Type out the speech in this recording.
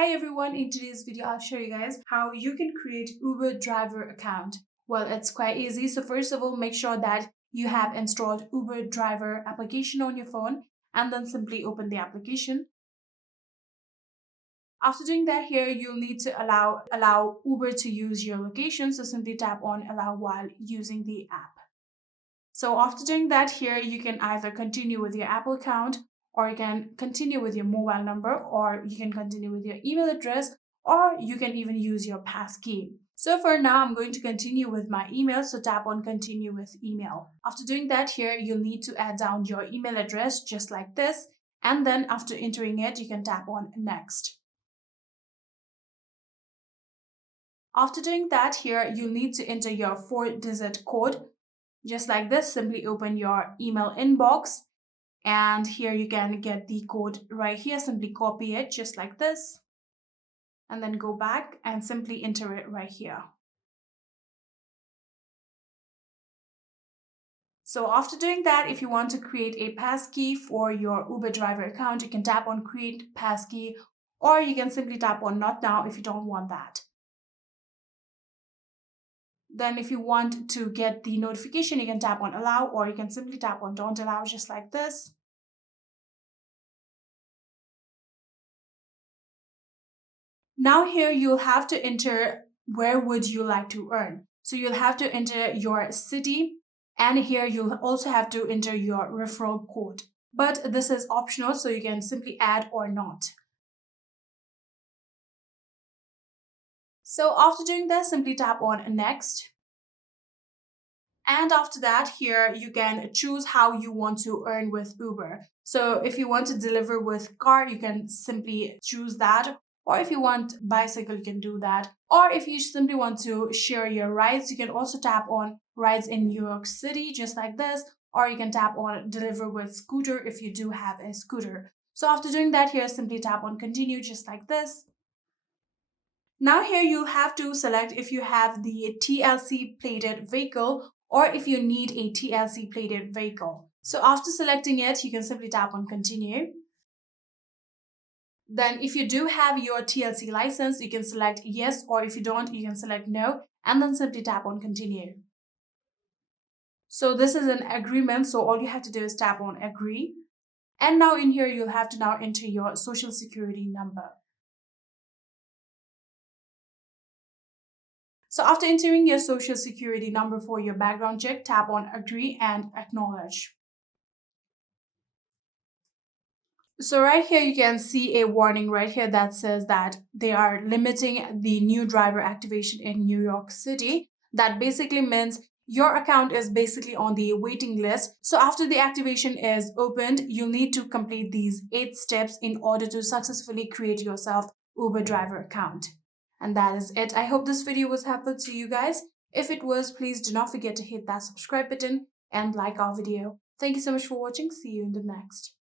Hi everyone, in today's video I'll show you guys how you can create Uber driver account. Well, it's quite easy. So first of all, make sure that you have installed Uber driver application on your phone and then simply open the application. After doing that, here you'll need to allow Uber to use your location. So simply tap on allow while using the app. So after doing that, here you can either continue with your Apple account, or you can continue with your mobile number, or you can continue with your email address, or you can even use your passkey. So for now, I'm going to continue with my email. So tap on continue with email. After doing that, here you'll need to add down your email address just like this. And then after entering it, you can tap on next. After doing that, here you'll need to enter your 4-digit code. Just like this, simply open your email inbox. And here you can get the code right here. Simply copy it just like this. And then go back and simply enter it right here. So after doing that, if you want to create a passkey for your Uber driver account, you can tap on create passkey, or you can simply tap on not now if you don't want that. Then if you want to get the notification, you can tap on allow, or you can simply tap on don't allow just like this. Now here you'll have to enter where would you like to earn. So you'll have to enter your city, and here you'll also have to enter your referral code. But this is optional, so you can simply add or not. So after doing this, simply tap on next. And after that, here you can choose how you want to earn with Uber. So if you want to deliver with car, you can simply choose that. Or if you want bicycle, you can do that. Or if you simply want to share your rides, you can also tap on rides in New York City, just like this. Or you can tap on deliver with scooter if you do have a scooter. So after doing that, here simply tap on continue, just like this. Now here you'll have to select if you have the TLC plated vehicle or if you need a TLC plated vehicle. So after selecting it, you can simply tap on continue. Then if you do have your TLC license, you can select yes, or if you don't, you can select no, and then simply tap on continue. So this is an agreement, so all you have to do is tap on agree. And now in here, you'll have to now enter your social security number. So after entering your social security number for your background check, tap on agree and acknowledge. So right here, you can see a warning right here that says that they are limiting the new driver activation in New York City. That basically means your account is basically on the waiting list. So after the activation is opened, you'll need to complete these 8 steps in order to successfully create yourself Uber driver account. And that is it. I hope this video was helpful to you guys. If it was, please do not forget to hit that subscribe button and like our video. Thank you so much for watching. See you in the next.